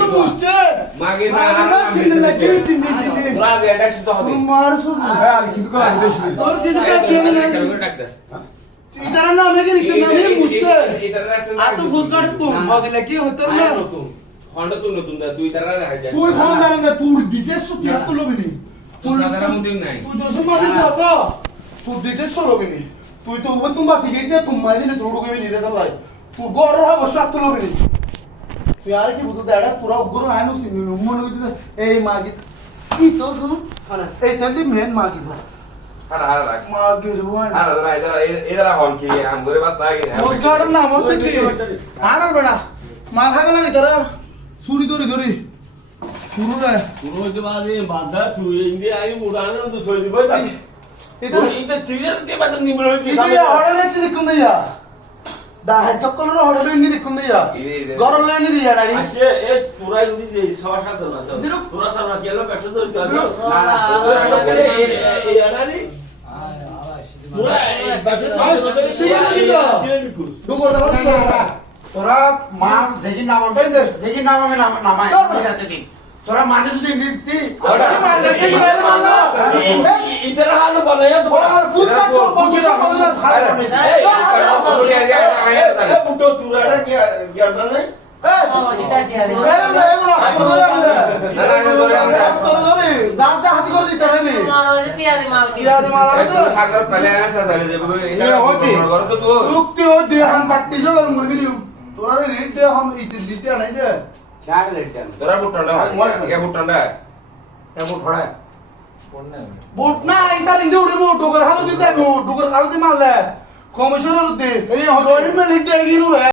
তো বুঝছে মাগে না চিনি লাগি চিনি তোরা এটা শুদ্ধ হবে তোমার শুন আর কিছু করা বেশি তোর কিছু কাজ চিনি না ডাক দে ইতারা না আমি কিন্তু নামি বুঝছে এটা রাস্তা আর তো ফুসকাট তুম বদলে কি হতো না নতুন খন্ড তো নতুন দা দুই তারা দেখা যায় তুই কোন জানেন না তুই ডিটেলস তো তুই তো লবিনি তুই সাধারণ মুদিম নাই তুই জোসে মারি দাও তুই ডিটেলস লবিনি তুই তো ওবে তুমি বাকি গেতে তুমি মারি দিলে তোর ঢুকে নিতে দাও লাই তুই গড় হবে সব তো লবিনি তুই আর কি বুঝতে দেড়া তোরা অগ্র আইনো সিনি মনে হইছে এই মাগি কি তো শুনো এই তান্দি মেন মাগি ভাই আর আর রাখ মাগি জবান আর ধরা এদারা হন কি আম ধরে বাত না গিয়ে মোস্কার না মতে কি আর বড়া মাল খাবে না তোরা ছুরি ধরি ধরি শুরু রে পুরো যে বাজে বাঁধা তুই ইন্ডিয়া আই মুড়ানো তো সই দিবই তাই এটা ইতে ত্রিজার তে বাদন নিবল কি ಇದು ಹೊಡಲೆ ಚಿಕ್ಕಂದಯ್ಯ ದಾ ಹೆತ್ತಕ್ಕಲರ ಹೊಡಲೆ inni ದಿಕ್ಕಂದಯ್ಯ ಗರಲೆ inni ದಿಯ ಡಾಡಿ আছে এ পুরা ইন্দি যে 6-7 না পুরা সারা কেলো পেট্রোল তো না না এই আনানি পুরা ಡುಗೋ ದಾ তোরা মান দেখি নাম দেখি নাম আমি নামাই তোরা মানে যদি নিতি ইতরা হালো বানায়া তো আর ফুসকা চোর পঞ্চাশ পঞ্চাশ খায় এ বুটো তুরাটা কি গেছে না দাঁড়া হাতি করে দিতে রে ইয়াদি মারা সাগর তালে আসা জানে যে ঘর তো তো লুকতে ও দে হাম পাট্টি জো মুরগি দিও তোরা রে নিতে হাম ইতি দিতে নাই দে তোরা বুটন্ডা কে বুটন্ডা এমন ছড়া বোট না ইতা লিন্দে উড়ে বোট ডোগর হালো দিতে ডোগর হালো দি মারলে কমিশনার দে এই হদরি মে লিখতে গিরু রে